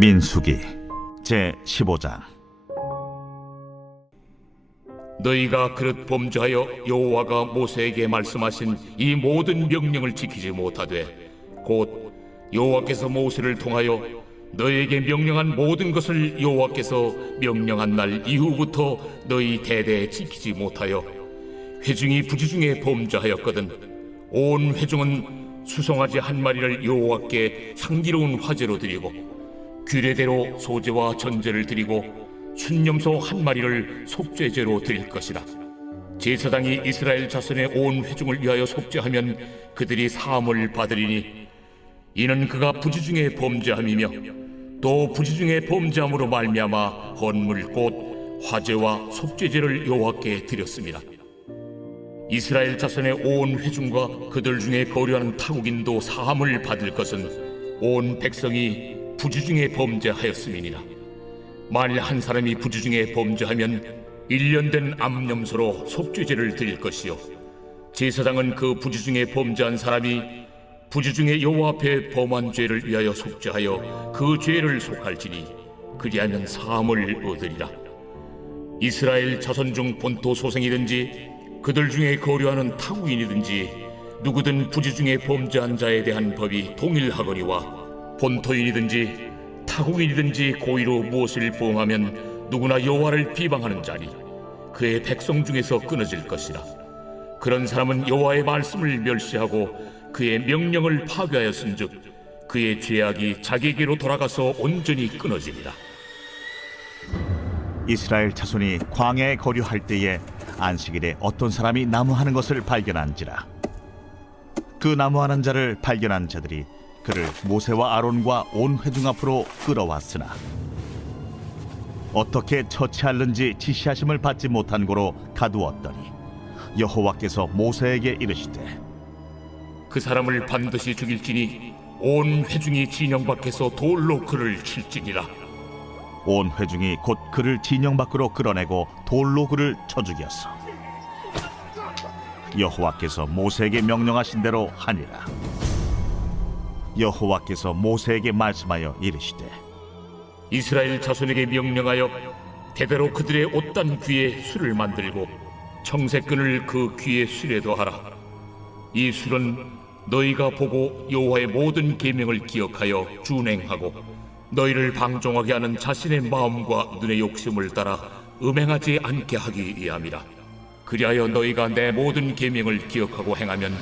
민수기 제15장. 너희가 그릇 범죄하여 여호와가 모세에게 말씀하신 이 모든 명령을 지키지 못하되 곧 여호와께서 모세를 통하여 너희에게 명령한 모든 것을 여호와께서 명령한 날 이후부터 너희 대대에 지키지 못하여 회중이 부지중에 범죄하였거든 온 회중은 수송아지 한 마리를 여호와께 향기로운 화제로 드리고 규례대로 소제와 전제를 드리고 순념소 한 마리를 속죄제로 드릴 것이라. 제사장이 이스라엘 자손의 온 회중을 위하여 속죄하면 그들이 사함을 받으리니 이는 그가 부지중에 범죄함이며 또 부지중에 범죄함으로 말미암아 헌물 곧 화제와 속죄제를 여호와께 드렸습니다. 이스라엘 자손의 온 회중과 그들 중에 거류하는 타국인도 사함을 받을 것은 온 백성이 부지중에 범죄하였음이니라. 만일 한 사람이 부지중에 범죄하면 1년 된 암염소로 속죄제를 드릴 것이요 제사장은 그 부지중에 범죄한 사람이 부지중에 여호와 앞에 범한 죄를 위하여 속죄하여 그 죄를 속할지니 그리하면 사함을 얻으리라. 이스라엘 자손 중 본토 소생이든지 그들 중에 거류하는 타국인이든지 누구든 부지중에 범죄한 자에 대한 법이 동일하거니와 본토인이든지 타국인이든지 고의로 무엇을 보응하면 누구나 여호와를 비방하는 자니 그의 백성 중에서 끊어질 것이라. 그런 사람은 여호와의 말씀을 멸시하고 그의 명령을 파괴하였은즉 그의 죄악이 자기에게로 돌아가서 온전히 끊어지리라. 이스라엘 자손이 광야에 거류할 때에 안식일에 어떤 사람이 나무하는 것을 발견한지라. 그 나무하는 자를 발견한 자들이 그를 모세와 아론과 온 회중 앞으로 끌어왔으나 어떻게 처치할는지 지시하심을 받지 못한 고로 가두었더니 여호와께서 모세에게 이르시되 그 사람을 반드시 죽일지니 온 회중이 진영 밖에서 돌로 그를 칠지니라. 온 회중이 곧 그를 진영 밖으로 끌어내고 돌로 그를 쳐 죽였어. 여호와께서 모세에게 명령하신 대로 하니라. 여호와께서 모세에게 말씀하여 이르시되 이스라엘 자손에게 명령하여 대대로 그들의 옷단 귀에 술을 만들고 청색끈을 그 귀에 술에 더하라. 이 술은 너희가 보고 여호와의 모든 계명을 기억하여 준행하고 너희를 방종하게 하는 자신의 마음과 눈의 욕심을 따라 음행하지 않게 하기 위함이라. 그리하여 너희가 내 모든 계명을 기억하고 행하면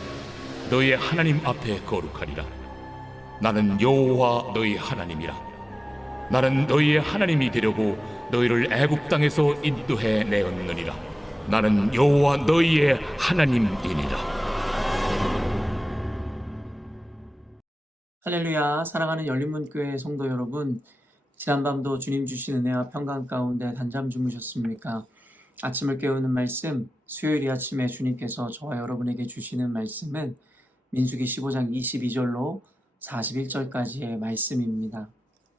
너희의 하나님 앞에 거룩하리라. 나는 여호와 너희 하나님이라. 나는 너희의 하나님이 되려고 너희를 애굽 땅에서 인도해 내었느니라. 나는 여호와 너희의 하나님이니라. 할렐루야. 사랑하는 열린문교회 성도 여러분, 지난밤도 주님 주신 은혜와 평강 가운데 단잠 주무셨습니까? 아침을 깨우는 말씀, 수요일 아침에 주님께서 저와 여러분에게 주시는 말씀은 민수기 15장 22절로 41절까지의 말씀입니다.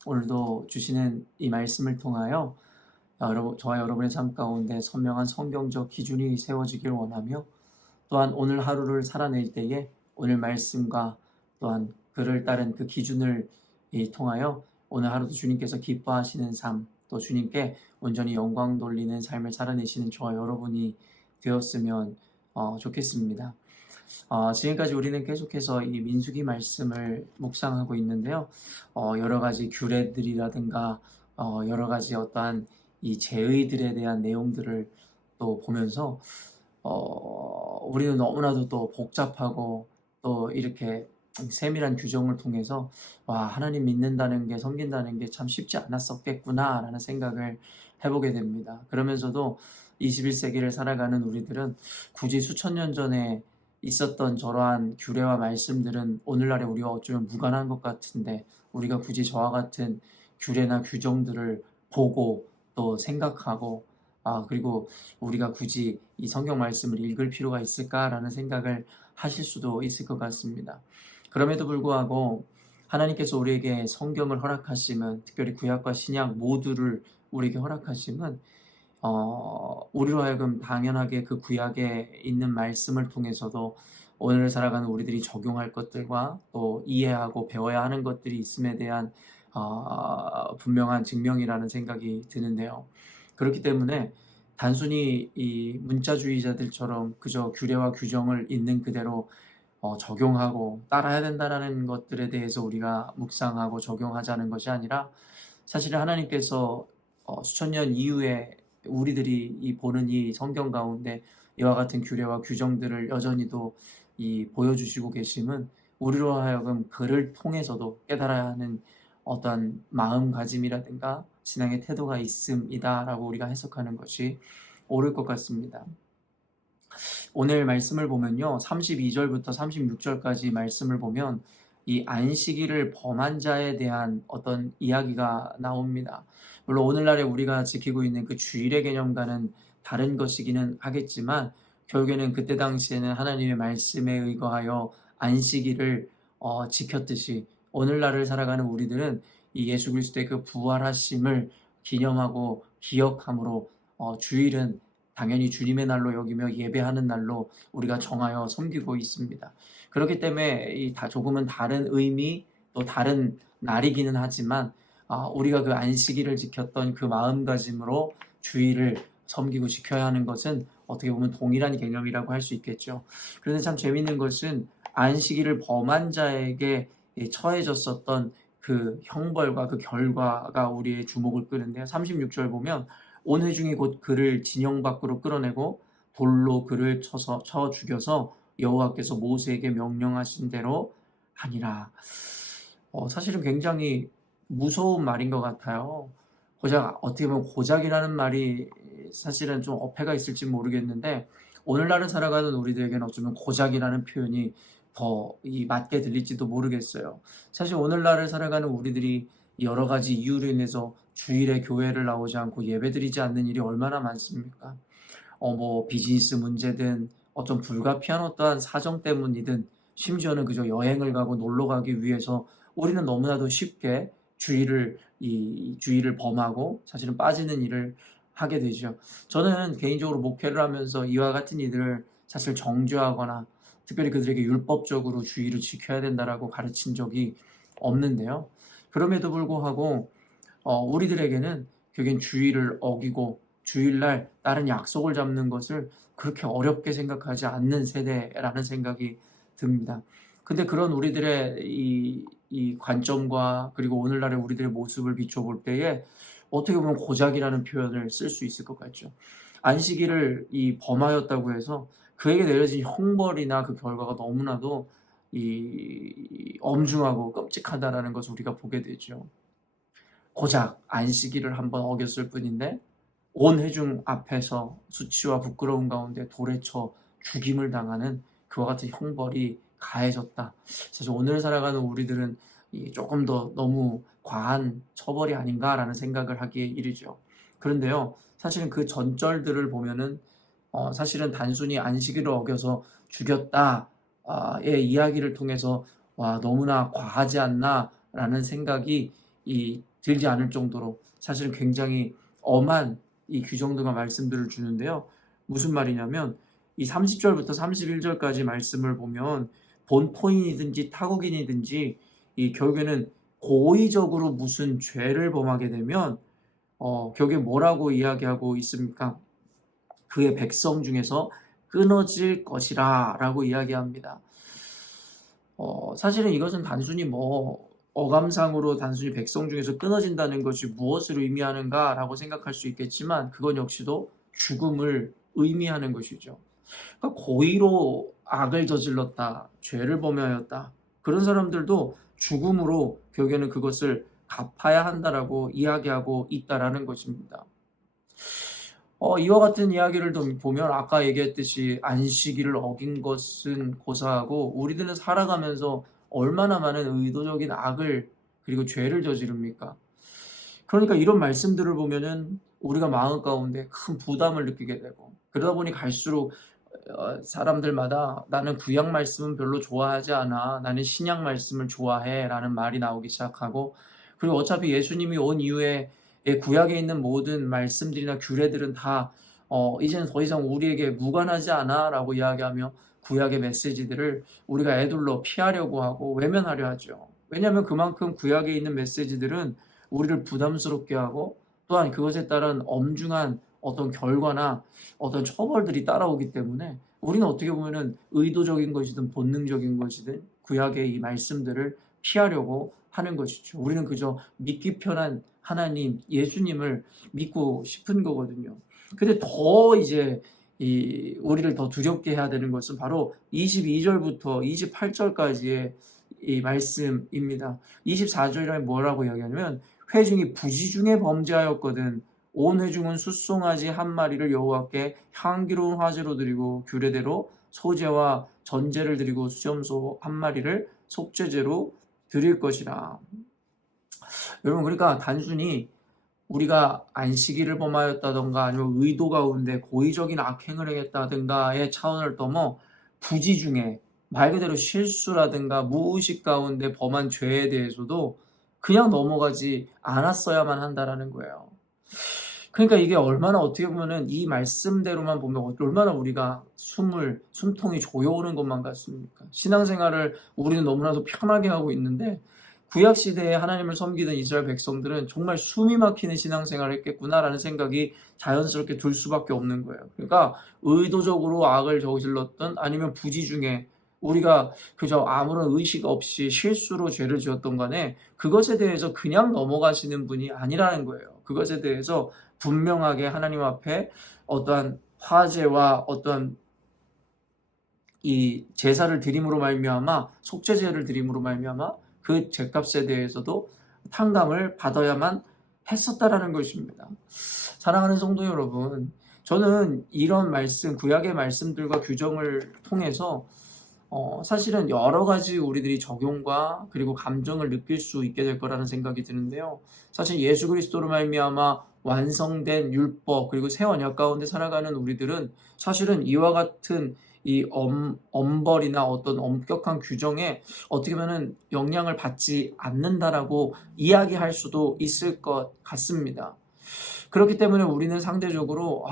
오늘도 주시는 이 말씀을 통하여 저와 여러분의 삶 가운데 선명한 성경적 기준이 세워지길 원하며 또한 오늘 하루를 살아낼 때에 오늘 말씀과 또한 그를 따른 그 기준을 통하여 오늘 하루도 주님께서 기뻐하시는 삶, 또 주님께 온전히 영광 돌리는 삶을 살아내시는 저와 여러분이 되었으면 좋겠습니다. 지금까지 우리는 계속해서 이 민수기 말씀을 묵상하고 있는데요. 여러 가지 규례들이라든가 여러 가지 어떠한 이 제의들에 대한 내용들을 또 보면서 우리는 너무나도 또 복잡하고 또 이렇게 세밀한 규정을 통해서 와, 하나님 믿는다는 게, 섬긴다는 게 참 쉽지 않았었겠구나 라는 생각을 해보게 됩니다. 그러면서도 21세기를 살아가는 우리들은 굳이 수천 년 전에 있었던 저러한 규례와 말씀들은 오늘날에 우리와 어쩌면 무관한 것 같은데 우리가 굳이 저와 같은 규례나 규정들을 보고 또 생각하고 그리고 우리가 굳이 이 성경 말씀을 읽을 필요가 있을까라는 생각을 하실 수도 있을 것 같습니다. 그럼에도 불구하고 하나님께서 우리에게 성경을 허락하심은, 특별히 구약과 신약 모두를 우리에게 허락하심은 우리로 하여금 당연하게 그 구약에 있는 말씀을 통해서도 오늘 살아가는 우리들이 적용할 것들과 또 이해하고 배워야 하는 것들이 있음에 대한 분명한 증명이라는 생각이 드는데요. 그렇기 때문에 단순히 이 문자주의자들처럼 그저 규례와 규정을 있는 그대로 적용하고 따라야 된다라는 것들에 대해서 우리가 묵상하고 적용하자는 것이 아니라, 사실은 하나님께서 수천 년 이후에 우리들이 보는 이 성경 가운데 이와 같은 규례와 규정들을 여전히도 보여주시고 계심은 우리로 하여금 그를 통해서도 깨달아야 하는 어떠한 마음가짐이라든가 신앙의 태도가 있음이다라고 우리가 해석하는 것이 옳을 것 같습니다. 오늘 말씀을 보면요, 32절부터 36절까지 말씀을 보면 이 안식일을 범한 자에 대한 어떤 이야기가 나옵니다. 물론 오늘날에 우리가 지키고 있는 그 주일의 개념과는 다른 것이기는 하겠지만, 결국에는 그때 당시에는 하나님의 말씀에 의거하여 안식일을 지켰듯이 오늘날을 살아가는 우리들은 이 예수 그리스도의 그 부활하심을 기념하고 기억함으로 주일은 당연히 주님의 날로 여기며 예배하는 날로 우리가 정하여 섬기고 있습니다. 그렇기 때문에 조금은 다른 의미, 또 다른 날이기는 하지만 우리가 그 안식일을 지켰던 그 마음가짐으로 주일을 섬기고 지켜야 하는 것은 어떻게 보면 동일한 개념이라고 할 수 있겠죠. 그런데 참 재미있는 것은 안식일을 범한 자에게 처해졌었던 그 형벌과 그 결과가 우리의 주목을 끄는데요. 36절 보면 온 회중이 곧 그를 진영 밖으로 끌어내고 돌로 그를 쳐 죽여서 여호와께서 모세에게 명령하신 대로 하니라. 사실은 굉장히 무서운 말인 것 같아요. 어떻게 보면 고작이라는 말이 사실은 좀 어폐가 있을지 모르겠는데, 오늘날을 살아가는 우리들에게는 어쩌면 고작이라는 표현이 더 맞게 들릴지도 모르겠어요. 사실 오늘날을 살아가는 우리들이 여러 가지 이유로 인해서 주일에 교회를 나오지 않고 예배드리지 않는 일이 얼마나 많습니까? 비즈니스 문제든 어떤 불가피한 어떠한 사정 때문이든, 심지어는 그저 여행을 가고 놀러 가기 위해서 우리는 너무나도 쉽게 주일을 범하고 사실은 빠지는 일을 하게 되죠. 저는 개인적으로 목회를 하면서 이와 같은 이들을 사실 정죄하거나 특별히 그들에게 율법적으로 주일을 지켜야 된다라고 가르친 적이 없는데요. 그럼에도 불구하고 우리들에게는 결국엔 주일을 어기고 주일날 다른 약속을 잡는 것을 그렇게 어렵게 생각하지 않는 세대라는 생각이 듭니다. 근데 그런 우리들의 이 관점과 그리고 오늘날의 우리들의 모습을 비춰볼 때에 어떻게 보면 고작이라는 표현을 쓸 수 있을 것 같죠. 안식일을 범하였다고 해서 그에게 내려진 형벌이나 그 결과가 너무나도 엄중하고 끔찍하다라는 것을 우리가 보게 되죠. 고작 안식일을 한번 어겼을 뿐인데 온 회중 앞에서 수치와 부끄러움 가운데 돌에 쳐 죽임을 당하는 그와 같은 형벌이 가해졌다. 사실 오늘 살아가는 우리들은 조금 더 너무 과한 처벌이 아닌가라는 생각을 하기에 이르죠. 그런데요, 사실은 그 전절들을 보면은 사실은 단순히 안식일을 어겨서 죽였다의 이야기를 통해서 너무나 과하지 않나라는 생각이 들지 않을 정도로 사실은 굉장히 엄한 이 규정들과 말씀들을 주는데요. 무슨 말이냐면 이 30절부터 31절까지 말씀을 보면 본토인이든지 타국인이든지 결국에는 고의적으로 무슨 죄를 범하게 되면 결국에 뭐라고 이야기하고 있습니까? 그의 백성 중에서 끊어질 것이라 라고 이야기합니다. 사실은 이것은 단순히 어감상으로 단순히 백성 중에서 끊어진다는 것이 무엇을 의미하는가 라고 생각할 수 있겠지만, 그건 역시도 죽음을 의미하는 것이죠. 그러니까 고의로 악을 저질렀다, 죄를 범하였다, 그런 사람들도 죽음으로 결국에는 그것을 갚아야 한다라고 이야기하고 있다라는 것입니다. 이와 같은 이야기를 보면 아까 얘기했듯이 안식일을 어긴 것은 고사하고 우리들은 살아가면서 얼마나 많은 의도적인 악을 그리고 죄를 저지릅니까? 그러니까 이런 말씀들을 보면은 우리가 마음 가운데 큰 부담을 느끼게 되고, 그러다 보니 갈수록 사람들마다 나는 구약 말씀은 별로 좋아하지 않아, 나는 신약 말씀을 좋아해 라는 말이 나오기 시작하고, 그리고 어차피 예수님이 온 이후에 구약에 있는 모든 말씀들이나 규례들은 다 이제는 더 이상 우리에게 무관하지 않아 라고 이야기하며 구약의 메시지들을 우리가 애둘러 피하려고 하고 외면하려 하죠. 왜냐하면 그만큼 구약에 있는 메시지들은 우리를 부담스럽게 하고 또한 그것에 따른 엄중한 어떤 결과나 어떤 처벌들이 따라오기 때문에 우리는 어떻게 보면은 의도적인 것이든 본능적인 것이든 구약의 이 말씀들을 피하려고 하는 것이죠. 우리는 그저 믿기 편한 하나님, 예수님을 믿고 싶은 거거든요. 근데 더 이제 우리를 더 두렵게 해야 되는 것은 바로 22절부터 28절까지의 이 말씀입니다. 24절에 뭐라고 이야기하냐면 회중이 부지 중에 범죄하였거든 온 회중은 숫송아지 한 마리를 여호와께 향기로운 화제로 드리고 규례대로 소제와 전제를 드리고 수염소 한 마리를 속죄제로 드릴 것이라. 여러분, 그러니까 단순히 우리가 안식일을 범하였다던가 아니면 의도 가운데 고의적인 악행을 행했다든가의 차원을 넘어 부지 중에 말 그대로 실수라든가 무의식 가운데 범한 죄에 대해서도 그냥 넘어가지 않았어야만 한다라는 거예요. 그러니까 이게 얼마나 어떻게 보면은 이 말씀대로만 보면 얼마나 우리가 숨통이 조여오는 것만 같습니까? 신앙생활을 우리는 너무나도 편하게 하고 있는데 구약 시대에 하나님을 섬기던 이스라엘 백성들은 정말 숨이 막히는 신앙생활을 했겠구나라는 생각이 자연스럽게 들 수밖에 없는 거예요. 그러니까 의도적으로 악을 저질렀던 아니면 부지 중에 우리가 그저 아무런 의식 없이 실수로 죄를 지었던 간에 그것에 대해서 그냥 넘어가시는 분이 아니라는 거예요. 그것에 대해서 분명하게 하나님 앞에 어떠한 화제와 어떠한 이 제사를 드림으로 말미암아 속죄제를 드림으로 말미암아 그 죄값에 대해서도 탕감을 받아야만 했었다라는 것입니다. 사랑하는 성도 여러분, 저는 이런 말씀, 구약의 말씀들과 규정을 통해서 사실은 여러 가지 우리들이 적용과 그리고 감정을 느낄 수 있게 될 거라는 생각이 드는데요. 사실 예수 그리스도로 말미암아 완성된 율법 그리고 새 언약 가운데 살아가는 우리들은 사실은 이와 같은 이 엄벌이나 어떤 엄격한 규정에 어떻게 보면 영향을 받지 않는다라고 이야기할 수도 있을 것 같습니다. 그렇기 때문에 우리는 상대적으로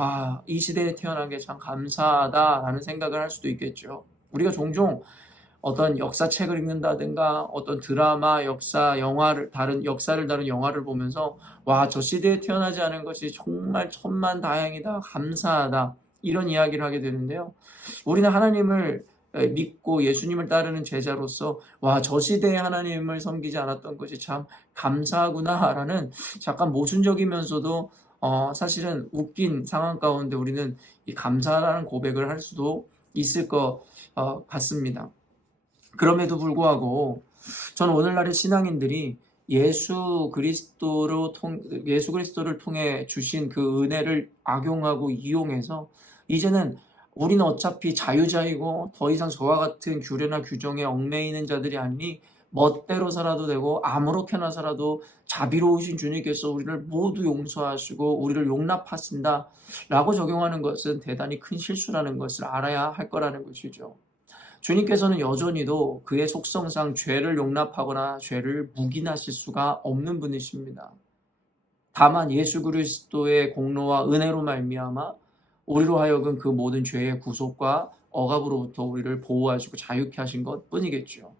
이 시대에 태어난 게 참 감사하다라는 생각을 할 수도 있겠죠. 우리가 종종 어떤 역사책을 읽는다든가 어떤 드라마, 영화를 다룬 영화를 보면서 저 시대에 태어나지 않은 것이 정말 천만다행이다, 감사하다 이런 이야기를 하게 되는데요. 우리는 하나님을 믿고 예수님을 따르는 제자로서 저 시대에 하나님을 섬기지 않았던 것이 참 감사하구나라는 잠깐 모순적이면서도 사실은 웃긴 상황 가운데 우리는 이 감사라는 고백을 할 수도 있을 것 같습니다. 그럼에도 불구하고 저는 오늘날의 신앙인들이 예수 그리스도를 통해 주신 그 은혜를 악용하고 이용해서 이제는 우리는 어차피 자유자이고 더 이상 저와 같은 규례나 규정에 얽매이는 자들이 아니니 멋대로 살아도 되고 아무렇게나 살아도 자비로우신 주님께서 우리를 모두 용서하시고 우리를 용납하신다 라고 적용하는 것은 대단히 큰 실수라는 것을 알아야 할 거라는 것이죠. 주님께서는 여전히도 그의 속성상 죄를 용납하거나 죄를 묵인하실 수가 없는 분이십니다. 다만 예수 그리스도의 공로와 은혜로 말미암아 우리로 하여금 그 모든 죄의 구속과 억압으로부터 우리를 보호하시고 자유케 하신 것 뿐이겠죠.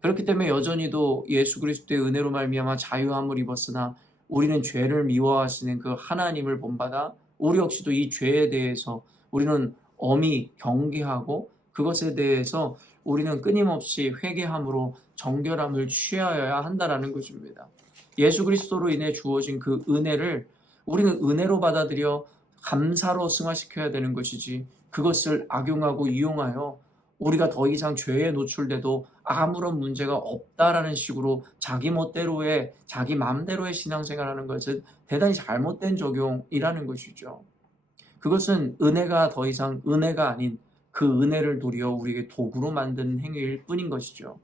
그렇기 때문에 여전히도 예수 그리스도의 은혜로 말미암아 자유함을 입었으나 우리는 죄를 미워하시는 그 하나님을 본받아 우리 역시도 이 죄에 대해서 우리는 엄히 경계하고 그것에 대해서 우리는 끊임없이 회개함으로 정결함을 취하여야 한다라는 것입니다. 예수 그리스도로 인해 주어진 그 은혜를 우리는 은혜로 받아들여 감사로 승화시켜야 되는 것이지 그것을 악용하고 이용하여 우리가 더 이상 죄에 노출돼도 아무런 문제가 없다라는 식으로 자기 멋대로의 자기 마음대로의 신앙생활하는 것은 대단히 잘못된 적용이라는 것이죠. 그것은 은혜가 더 이상 은혜가 아닌 그 은혜를 도리어 우리에게 도구로 만드는 행위일 뿐인 것이죠.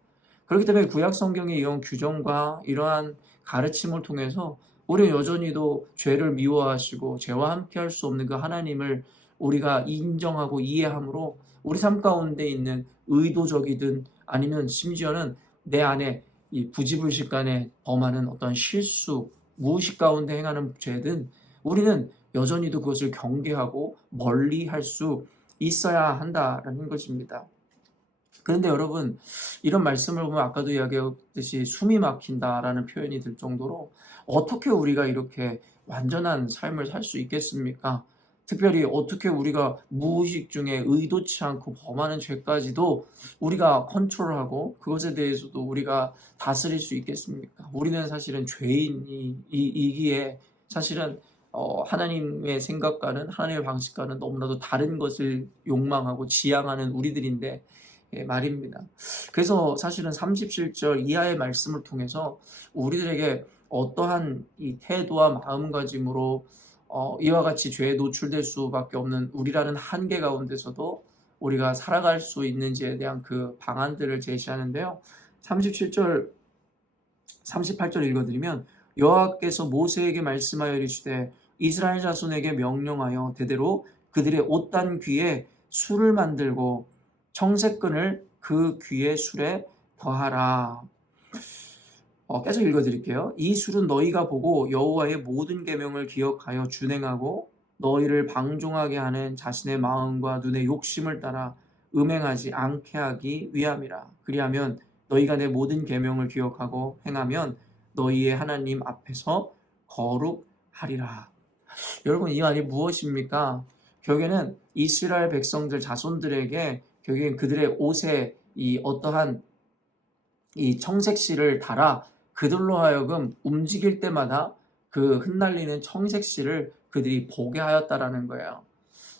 그렇기 때문에 구약 성경의 이런 규정과 이러한 가르침을 통해서 우리는 여전히도 죄를 미워하시고 죄와 함께 할 수 없는 그 하나님을 우리가 인정하고 이해함으로 우리 삶 가운데 있는 의도적이든 아니면 심지어는 내 안에 이 부지불식간에 범하는 어떤 실수, 무의식 가운데 행하는 죄든 우리는 여전히도 그것을 경계하고 멀리 할 수 있어야 한다라는 것입니다. 그런데 여러분, 이런 말씀을 보면 아까도 이야기했듯이 숨이 막힌다라는 표현이 들 정도로 어떻게 우리가 이렇게 완전한 삶을 살 수 있겠습니까? 특별히 어떻게 우리가 무의식 중에 의도치 않고 범하는 죄까지도 우리가 컨트롤하고 그것에 대해서도 우리가 다스릴 수 있겠습니까? 우리는 사실은 죄인이기에 사실은 하나님의 생각과는 하나님의 방식과는 너무나도 다른 것을 욕망하고 지향하는 우리들인데 말입니다. 그래서 사실은 37절 이하의 말씀을 통해서 우리들에게 어떠한 이 태도와 마음가짐으로 이와 같이 죄에 노출될 수밖에 없는 우리라는 한계 가운데서도 우리가 살아갈 수 있는지에 대한 그 방안들을 제시하는데요. 37절, 38절 읽어드리면 여호와께서 모세에게 말씀하여 이르시되 이스라엘 자손에게 명령하여 대대로 그들의 옷단 귀에 술을 만들고 청색끈을 그 귀의 술에 더하라. 계속 읽어드릴게요. 이 술은 너희가 보고 여호와의 모든 계명을 기억하여 준행하고 너희를 방종하게 하는 자신의 마음과 눈의 욕심을 따라 음행하지 않게 하기 위함이라. 그리하면 너희가 내 모든 계명을 기억하고 행하면 너희의 하나님 앞에서 거룩하리라. 여러분, 이 말이 무엇입니까? 결국에는 이스라엘 백성들 자손들에게 결국엔 그들의 옷에 이 어떠한 이 청색실을 달아 그들로 하여금 움직일 때마다 그 흩날리는 청색실을 그들이 보게 하였다라는 거예요.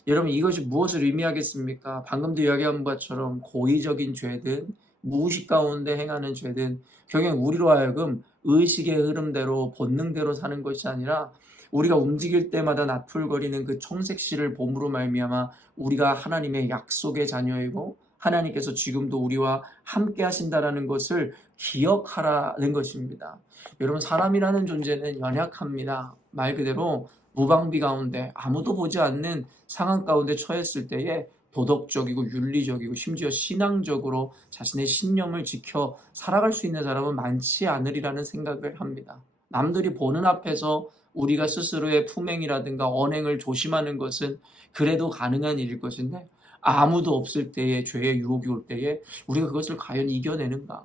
여러분, 이것이 무엇을 의미하겠습니까? 방금도 이야기한 것처럼 고의적인 죄든 무의식 가운데 행하는 죄든 결국엔 우리로 하여금 의식의 흐름대로 본능대로 사는 것이 아니라 우리가 움직일 때마다 나풀거리는 그 청색실을 봄으로 말미암아 우리가 하나님의 약속의 자녀이고 하나님께서 지금도 우리와 함께 하신다라는 것을 기억하라는 것입니다. 여러분, 사람이라는 존재는 연약합니다. 말 그대로 무방비 가운데 아무도 보지 않는 상황 가운데 처했을 때에 도덕적이고 윤리적이고 심지어 신앙적으로 자신의 신념을 지켜 살아갈 수 있는 사람은 많지 않으리라는 생각을 합니다. 남들이 보는 앞에서 우리가 스스로의 품행이라든가 언행을 조심하는 것은 그래도 가능한 일일 것인데 아무도 없을 때에 죄의 유혹이 올 때에 우리가 그것을 과연 이겨내는가?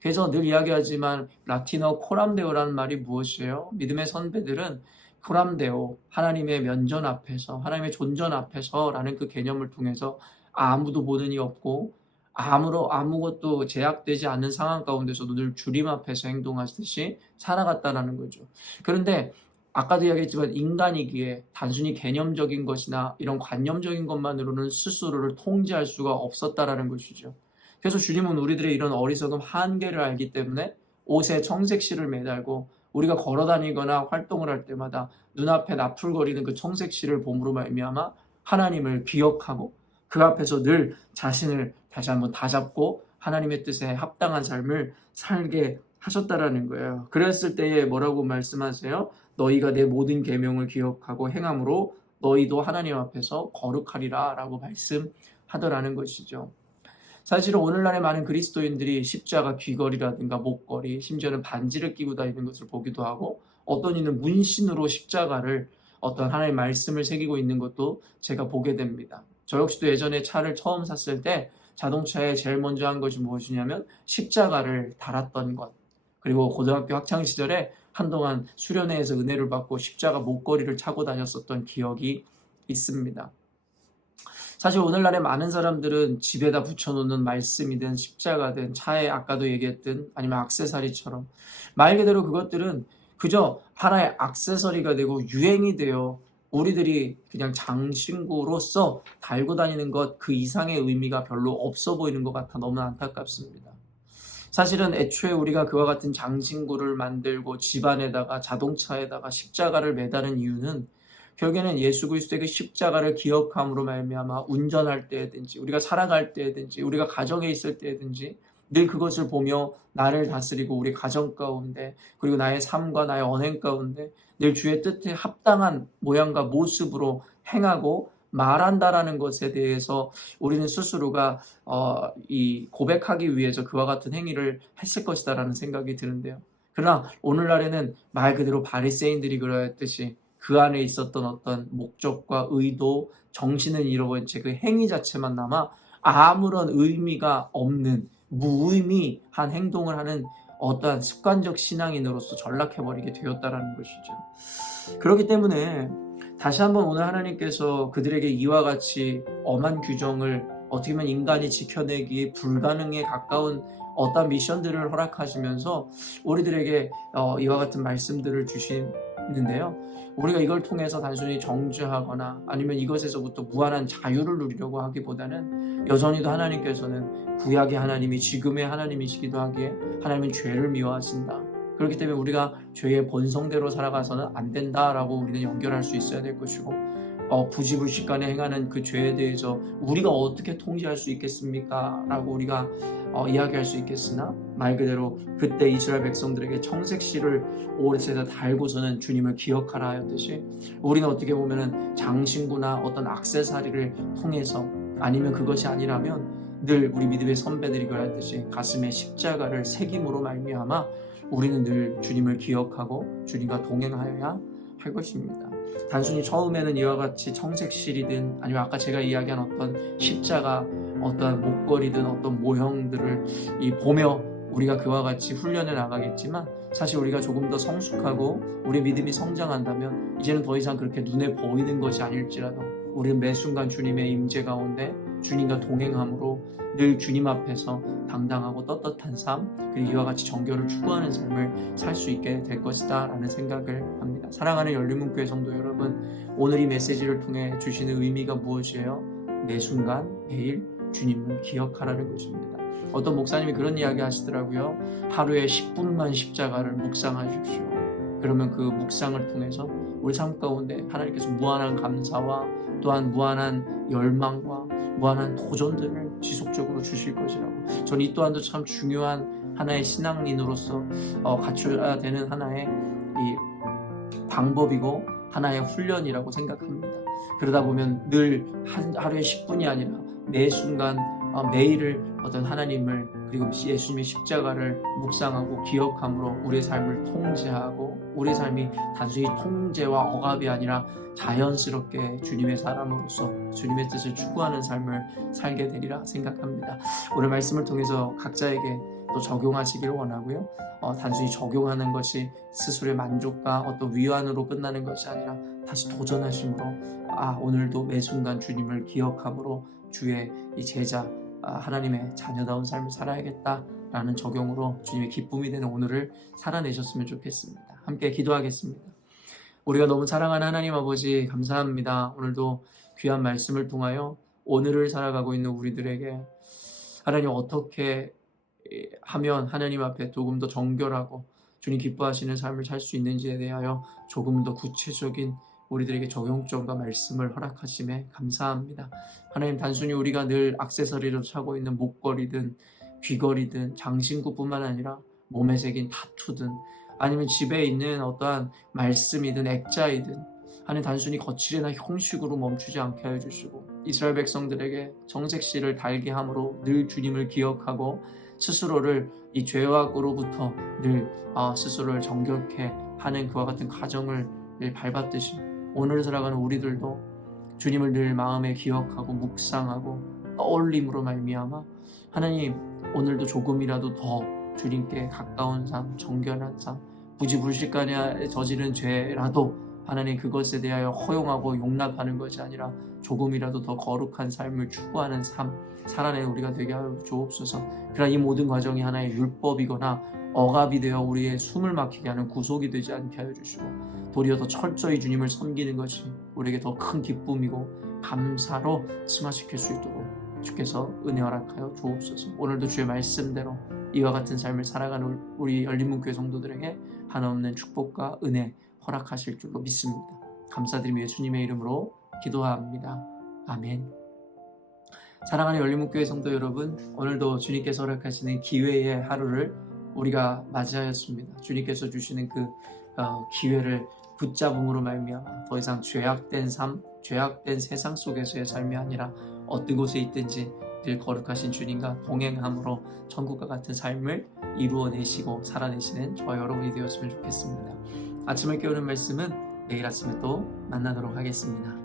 그래서 늘 이야기하지만 라틴어 코람데오라는 말이 무엇이에요? 믿음의 선배들은 코람데오, 하나님의 면전 앞에서, 하나님의 존전 앞에서라는 그 개념을 통해서 아무도 보는 이 없고 아무것도 제약되지 않는 상황 가운데서도 늘 주님 앞에서 행동하듯이 살아갔다라는 거죠. 그런데 아까도 이야기했지만 인간이기에 단순히 개념적인 것이나 이런 관념적인 것만으로는 스스로를 통제할 수가 없었다라는 것이죠. 그래서 주님은 우리들의 이런 어리석음 한계를 알기 때문에 옷에 청색실을 매달고 우리가 걸어다니거나 활동을 할 때마다 눈앞에 나풀거리는 그 청색실을 봄으로 말미암아 하나님을 기억하고 그 앞에서 늘 자신을 다시 한번 다잡고 하나님의 뜻에 합당한 삶을 살게 하셨다라는 거예요. 그랬을 때에 뭐라고 말씀하세요? 너희가 내 모든 계명을 기억하고 행함으로 너희도 하나님 앞에서 거룩하리라 라고 말씀하더라는 것이죠. 사실은 오늘날의 많은 그리스도인들이 십자가 귀걸이라든가 목걸이, 심지어는 반지를 끼고 다니는 것을 보기도 하고 어떤 이는 문신으로 십자가를 어떤 하나님의 말씀을 새기고 있는 것도 제가 보게 됩니다. 저 역시도 예전에 차를 처음 샀을 때 자동차에 제일 먼저 한 것이 무엇이냐면 십자가를 달았던 것. 그리고 고등학교 학창시절에 한동안 수련회에서 은혜를 받고 십자가 목걸이를 차고 다녔었던 기억이 있습니다. 사실 오늘날의 많은 사람들은 집에다 붙여놓는 말씀이든 십자가든 차에 아까도 얘기했던 아니면 액세서리처럼 말 그대로 그것들은 그저 하나의 액세서리가 되고 유행이 되어 우리들이 그냥 장신구로서 달고 다니는 것 그 이상의 의미가 별로 없어 보이는 것 같아 너무 안타깝습니다. 사실은 애초에 우리가 그와 같은 장신구를 만들고 집안에다가 자동차에다가 십자가를 매다는 이유는 결국에는 예수 그리스도의 그 십자가를 기억함으로 말미암아 운전할 때든지 우리가 살아갈 때든지 우리가 가정에 있을 때든지 늘 그것을 보며 나를 다스리고 우리 가정 가운데 그리고 나의 삶과 나의 언행 가운데 늘 주의 뜻에 합당한 모양과 모습으로 행하고 말한다라는 것에 대해서 우리는 스스로가 이 고백하기 위해서 그와 같은 행위를 했을 것이다라는 생각이 드는데요. 그러나 오늘날에는 말 그대로 바리새인들이 그러했듯이 그 안에 있었던 어떤 목적과 의도, 정신은 잃어버린 채 그 행위 자체만 남아 아무런 의미가 없는 무의미한 행동을 하는 어떠한 습관적 신앙인으로서 전락해버리게 되었다라는 것이죠. 그렇기 때문에 다시 한번 오늘 하나님께서 그들에게 이와 같이 엄한 규정을 어떻게 보면 인간이 지켜내기에 불가능에 가까운 어떤 미션들을 허락하시면서 우리들에게 이와 같은 말씀들을 주시는데요. 우리가 이걸 통해서 단순히 정죄하거나 아니면 이것에서부터 무한한 자유를 누리려고 하기보다는 여전히도 하나님께서는 구약의 하나님이 지금의 하나님이시기도 하기에 하나님은 죄를 미워하신다. 그렇기 때문에 우리가 죄의 본성대로 살아가서는 안 된다라고 우리는 연결할 수 있어야 될 것이고, 부지불식간에 행하는 그 죄에 대해서 우리가 어떻게 통제할 수 있겠습니까? 라고 우리가 이야기할 수 있겠으나, 말 그대로 그때 이스라엘 백성들에게 청색실을 옷에다 달고서는 주님을 기억하라 하였듯이, 우리는 어떻게 보면은 장신구나 어떤 액세서리를 통해서, 아니면 그것이 아니라면 늘 우리 믿음의 선배들이 그랬듯이 가슴에 십자가를 새김으로 말미암아 우리는 늘 주님을 기억하고 주님과 동행하여야 할 것입니다. 단순히 처음에는 이와 같이 청색실이든 아니면 아까 제가 이야기한 어떤 십자가, 어떤 목걸이든 어떤 모형들을 보며 우리가 그와 같이 훈련을 나가겠지만, 사실 우리가 조금 더 성숙하고 우리 믿음이 성장한다면 이제는 더 이상 그렇게 눈에 보이는 것이 아닐지라도 우리는 매 순간 주님의 임재 가운데 주님과 동행함으로 늘 주님 앞에서 당당하고 떳떳한 삶, 그리고 이와 같이 정결을 추구하는 삶을 살 수 있게 될 것이다 라는 생각을 합니다. 사랑하는 열린문교회 성도 여러분, 오늘 이 메시지를 통해 주시는 의미가 무엇이에요? 매 순간 매일 주님을 기억하라는 것입니다. 어떤 목사님이 그런 이야기 하시더라고요. 하루에 10분만 십자가를 묵상하십시오. 그러면 그 묵상을 통해서 우리 삶 가운데 하나님께서 무한한 감사와 또한 무한한 열망과 무한한 도전들을 지속적으로 주실 것이라고. 저는 이 또한도 참 중요한 하나의 신앙인으로서 갖춰야 되는 하나의 이 방법이고 하나의 훈련이라고 생각합니다. 그러다 보면 늘 하루에 10분이 아니라 매 순간 매일을 어떤 하나님을, 그리고 예수님의 십자가를 묵상하고 기억함으로 우리의 삶을 통제하고, 우리의 삶이 단순히 통제와 억압이 아니라 자연스럽게 주님의 사람으로서 주님의 뜻을 추구하는 삶을 살게 되리라 생각합니다. 오늘 말씀을 통해서 각자에게 또 적용하시기를 원하고요. 단순히 적용하는 것이 스스로의 만족과 어떤 위안으로 끝나는 것이 아니라 다시 도전하심으로 오늘도 매 순간 주님을 기억함으로 주의 이 제자, 하나님의 자녀다운 삶을 살아야겠다라는 적용으로 주님의 기쁨이 되는 오늘을 살아내셨으면 좋겠습니다. 함께 기도하겠습니다. 우리가 너무 사랑하는 하나님 아버지, 감사합니다. 오늘도 귀한 말씀을 통하여 오늘을 살아가고 있는 우리들에게 하나님 어떻게 하면 하나님 앞에 조금 더 정결하고 주님 기뻐하시는 삶을 살 수 있는지에 대하여 조금 더 구체적인 우리들에게 적용점과 말씀을 허락하심에 감사합니다. 하나님, 단순히 우리가 늘 액세서리로 차고 있는 목걸이든 귀걸이든 장신구뿐만 아니라 몸에 새긴 타투든 아니면 집에 있는 어떠한 말씀이든 액자이든 하나님, 단순히 거칠이나 형식으로 멈추지 않게 하여 주시고 이스라엘 백성들에게 정색실을 달게 함으로 늘 주님을 기억하고 스스로를 이 죄악으로부터 늘 스스로를 정결케 하는 그와 같은 가정을 늘 밟았듯이 오늘 살아가는 우리들도 주님을 늘 마음에 기억하고 묵상하고 떠올림으로 말미암아 하나님, 오늘도 조금이라도 더 주님께 가까운 삶, 정결한 삶, 부지불식간에 저지른 죄라도 하나님 그것에 대하여 허용하고 용납하는 것이 아니라 조금이라도 더 거룩한 삶을 추구하는 삶 살아내는 우리가 되게 하여 주옵소서. 그러나 이 모든 과정이 하나의 율법이거나 억압이 되어 우리의 숨을 막히게 하는 구속이 되지 않게 하여 주시고 도리어 더 철저히 주님을 섬기는 것이 우리에게 더 큰 기쁨이고 감사로 승화시킬 수 있도록 주께서 은혜 허락하여 주옵소서. 오늘도 주의 말씀대로 이와 같은 삶을 살아가는 우리 열린문교회 성도들에게 한없는 축복과 은혜 허락하실 줄로 믿습니다. 감사드리며 예수님의 이름으로 기도합니다. 아멘. 사랑하는 열린문교회 성도 여러분, 오늘도 주님께서 허락하시는 기회의 하루를 우리가 맞이하였습니다. 주님께서 주시는 그 기회를 붙잡음으로 말미암아 더 이상 죄악된 삶, 죄악된 세상 속에서의 삶이 아니라 어떤 곳에 있든지 늘 거룩하신 주님과 동행함으로 천국과 같은 삶을 이루어내시고 살아내시는 저와 여러분이 되었으면 좋겠습니다. 아침을 깨우는 말씀은 내일 아침에 또 만나도록 하겠습니다.